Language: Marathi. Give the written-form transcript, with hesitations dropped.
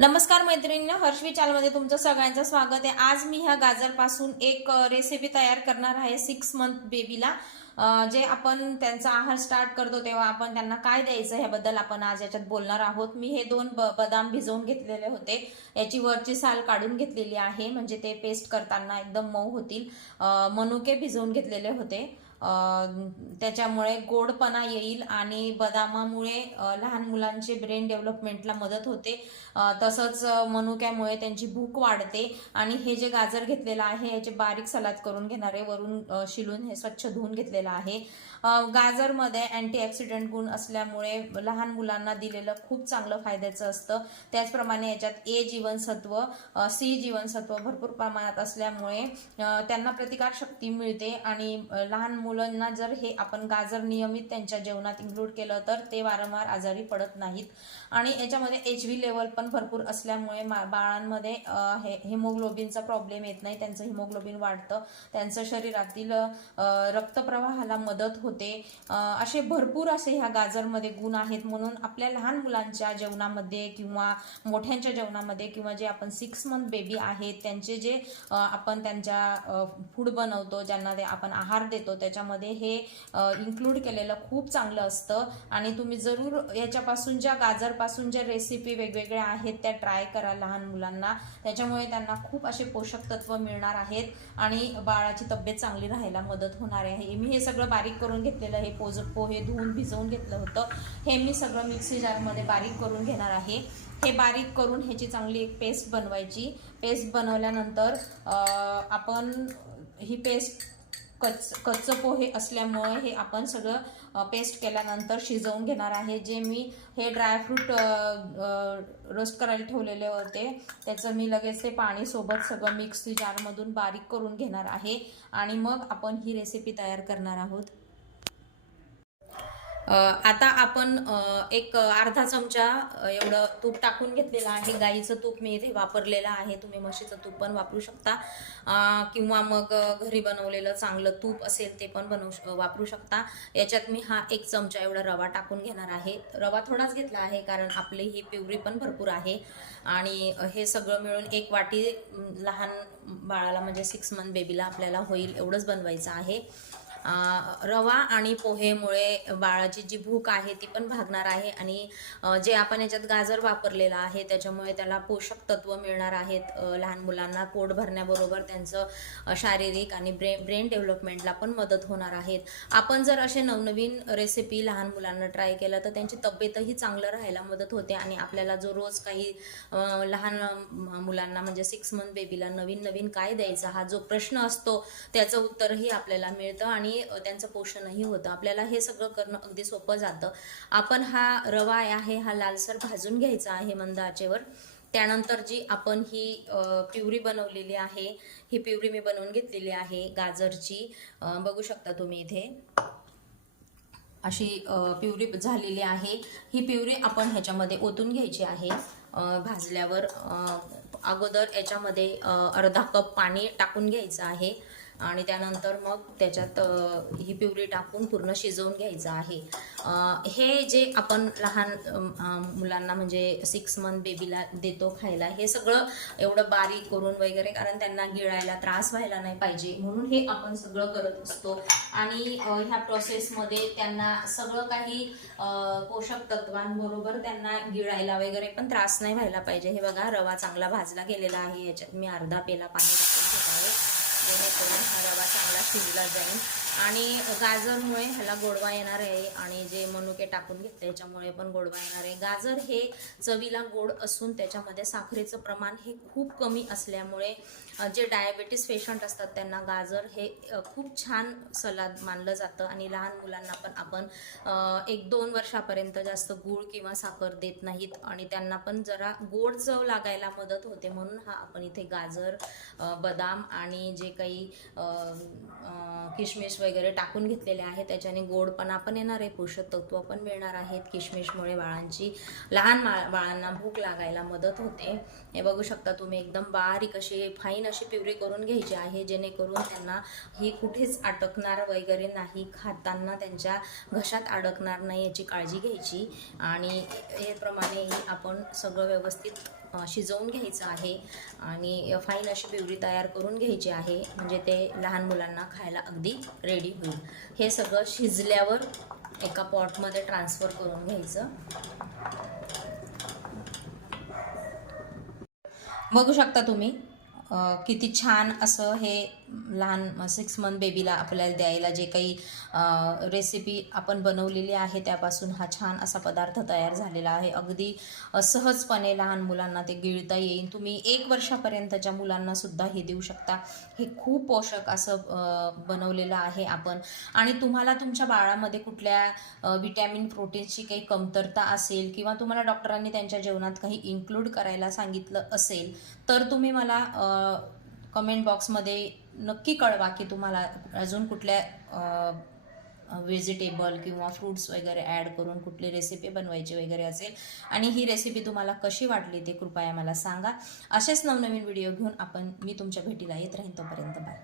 नमस्कार मैत्रिणींनो, हर्षवी चॅनलमध्ये तुमचं सगळ्यांचं स्वागत आहे। आज मी ह्या गाजरपासून एक रेसिपी तयार करणार आहे 6 मंथ बेबीला। जे आपण त्यांचा आहार स्टार्ट करतो तेव्हा आपण त्यांना काय द्यायचं ह्याबद्दल आपण आज याच्यात बोलणार आहोत। मी हे 2 बदाम भिजवून घेतलेले होते, याची वरची साल काढून घेतलेली आहे म्हणजे ते पेस्ट करताना एकदम मऊ होतील। मनुके भिजवून घेतलेले होते, त्याच्यामुळे गोडपणा येईल आणि बदामामुळे लहान मुलांचे ब्रेन डेव्हलपमेंटला मदत होते। तसंच मनुक्यामुळे त्यांची भूक वाढते। आणि हे जे गाजर घेतलेलं आहे याचे बारीक सलाद करून घेणार आहे, वरून शिलून हे स्वच्छ धुवून घेतलेलं आहे। गाजरमध्ये अँटीऑक्सिडंट गुण असल्यामुळे लहान मुलांना दिलेलं खूप चांगलं फायद्याचं असतं। त्याचप्रमाणे याच्यात ए जीवनसत्व, सी जीवनसत्व भरपूर प्रमाणात असल्यामुळे त्यांना प्रतिकारशक्ती मिळते। आणि लहान मुलांना जर हे आपण गाजर नियमित त्यांच्या जेवणात इन्क्लूड केलं तर ते वारंवार आजारी पडत नाहीत। आणि याच्यामध्ये HB लेवल पण भरपूर असल्यामुळे बाळांमध्ये हिमोग्लोबिनचा प्रॉब्लेम येत नाही, त्यांचं हिमोग्लोबिन वाढतं, त्यांचं शरीरातील रक्तप्रवाहाला मदत होते। असे भरपूर असे ह्या गाजरमध्ये गुण आहेत, म्हणून आपल्या लहान मुलांच्या जेवणामध्ये किंवा मोठ्यांच्या जेवणामध्ये किंवा जे आपण 6 मंथ बेबी आहेत त्यांचे जे आपण त्यांच्या फूड बनवतो, ज्यांना ते आपण आहार देतो, त्याच्यामध्ये हे इन्क्लूड केलेलं खूप चांगलं असतं। आणि तुम्ही जरूर याच्यापासून ज्या गाजरपासून ज्या रेसिपी वेगवेगळ्या आहेत त्या ट्राय करा लहान मुलांना, त्याच्यामुळे त्यांना खूप असे पोषक तत्व मिळणार आहेत आणि बाळाची तब्येत चांगली राहायला मदत होणार आहे। मी हे सगळं बारीक करून घेतलेलं आहे, पोहे धुवून भिजवून घेतलं होतं, हे मी सगळं मिक्सी जारमध्ये बारीक करून घेणार आहे। हे बारीक करून ह्याची चांगली एक पेस्ट बनवायची। पेस्ट बनवल्यानंतर आपण ही पेस्ट कच्चं पोहे असल्यामुळे हे आपण सगळं पेस्ट केल्यानंतर शिजवून घेणार आहे। जे मी हे ड्रायफ्रूट रोस्ट करायला ठेवलेले होते त्याचं मी लगेच ते पाणी सोबत सगळं मिक्सी जारमधून बारीक करून घेणार आहे आणि मग आपण ही रेसिपी तयार करणार आहोत। आता आपण एक अर्धा चमचा एवढं तूप टाकून घेतलेलं आहे। गाईचं तूप मी इथे वापरलेलं आहे, तुम्ही म्हशीचं तूप पण वापरू शकता किंवा मग घरी बनवलेलं चांगलं तूप असेल ते पण वापरू शकता। याच्यात मी हा 1 चमचा एवढा रवा टाकून घेणार आहे। रवा थोडाच घेतला आहे कारण आपली ही प्युरी पण भरपूर आहे। आणि हे सगळं मिळून 1 वाटी लहान बाळाला म्हणजे 6 मंथ बेबीला आपल्याला होईल एवढंच बनवायचं आहे। रवा आणि पोहेमुळे बाळाची जी भूक आहे ती पण भागणार आहे आणि जे आपण याच्यात गाजर वापरलेलं आहे त्याच्यामुळे त्याला पोषक तत्व मिळणार आहेत। लहान मुलांना पोट भरण्याबरोबर त्यांचं शारीरिक आणि ब्रेन डेव्हलपमेंटला पण मदत होणार आहेत। आपण जर असे नवनवीन रेसिपी लहान मुलांना ट्राय केलं तर त्यांची तब्येतही चांगलं राहायला मदत होते आणि आपल्याला जो रोज काही लहान मुलांना म्हणजे 6 मंथ बेबीला नवीन नवीन काय द्यायचा हा जो प्रश्न असतो त्याचं उत्तरही आपल्याला मिळतं आणि त्यांचं पोषणही होतं। आपल्याला हे सगळं करणं अगदी सोपं जातं। आपण हा रवा आहे हा लालसर भाजून घ्यायचा आहे मंद आचेवर। त्यानंतर जी आपण ही प्युरी बनवलेली आहे, ही प्युरी मी बनवून घेतलेली आहे गाजरची, बघू शकता तुम्ही इथे अशी प्युरी झालेली आहे। ही प्युरी आपण ह्याच्यामध्ये ओतून घ्यायची आहे। भाजल्यावर अगोदर याच्यामध्ये अर्धा कप पाणी टाकून घ्यायचं आहे आणि त्यानंतर मग त्याच्यात ही प्युरी टाकून पूर्ण शिजवून घ्यायचं आहे। हे जे आपण लहान मुलांना म्हणजे 6 मंथ बेबीला देतो खायला, हे सगळं एवढं बारीक करून वगैरे कारण त्यांना गिळायला त्रास व्हायला नाही पाहिजे म्हणून हे आपण सगळं करत असतो। आणि ह्या प्रोसेसमध्ये त्यांना सगळं काही पोषक तत्वांबरोबर त्यांना गिळायला वगैरे पण त्रास नाही व्हायला पाहिजे। हे बघा रवा चांगला भाजला गेलेला आहे, याच्यात मी अर्धा पेला पाणी टाकून घेत आहे जेणेकरून हा रवा चांगला शिजला जाईल। आणि गाजरमुळे ह्याला गोडवा येणार आहे आणि जे मनुके टाकून घेतले त्याच्यामुळे पण गोडवा येणार आहे। गाजर हे चवीला गोड असून त्याच्यामध्ये साखरेचं प्रमाण हे खूप कमी असल्यामुळे जे डायबिटीस पेशंट असतात त्यांना गाजर हे खूप छान सलाद मानलं जातं। आणि लहान मुलांना पण आपण 1-2 वर्षापर्यंत जास्त गूळ किंवा साखर देत नाहीत आणि त्यांना पण जरा गोड चव लागायला मदत होते, म्हणून हा आपण इथे गाजर, बदाम आणि जे काही किशमिश वगैरे टाकून घेतलेले आहे, त्याच्याने गोडपणा पण येणार आहे, पोषक तत्व पण मिळणार आहेत. किशमिशमुळे लहान बाळांना भूक लागायला मदत होते. हे बघू शकता तुम्ही, एकदम बारीक अशी फाईन अशी प्युरी करून घ्यायची आहे, जेणेकरून त्यांना ही कुठेच अटकणार वगैरे नाही, खाताना त्यांच्या घशात अडकणार नाही याची काळजी घ्यायची. आणि याप्रमाणे आपण सगळं व्यवस्थित शिजवून घ्यायचं आहे आणि फाईन अशी प्युरी तयार करून घ्यायची आहे, म्हणजे ते लहान मुलांना खायला अगदी रेडी होईल. हे सगळं शिजल्यावर एका पॉटमध्ये ट्रान्सफर करून घ्यायचं. बघू शकता तुम्ही किती छान असं हे लहान 6 मंथ बेबीला आपल्याला द्यायला जे काही रेसिपी आपण बनवलेली आहे त्यापासून हा छान असा पदार्थ तयार झालेला आहे. अगदी सहजपणे लहान मुलांना ते गिळता येईल. तुम्ही 1 वर्षापर्यंतच्या मुलांना सुद्धा हे देऊ शकता. हे खूप पोषक असं बनवलेलं आहे आपण. आणि तुम्हाला तुमच्या बाळामध्ये कुठल्या विटॅमिन प्रोटीन्सची काही कमतरता असेल किंवा तुम्हाला डॉक्टरांनी त्यांच्या जेवणात काही इन्क्लूड करायला सांगितलं असेल तर तुम्ही मला कमेंट बॉक्समध्ये नक्की कळवा की तुम्हाला अजून कुठल्या व्हेजिटेबल किंवा फ्रूट्स वगैरे ॲड करून कुठली रेसिपी बनवायची वगैरे असेल आणि ही रेसिपी तुम्हाला कशी वाटली ते कृपया मला सांगा. असेच नवनवीन व्हिडिओ घेऊन मी तुमच्या भेटीला येत राहीन. तोपर्यंत बाय.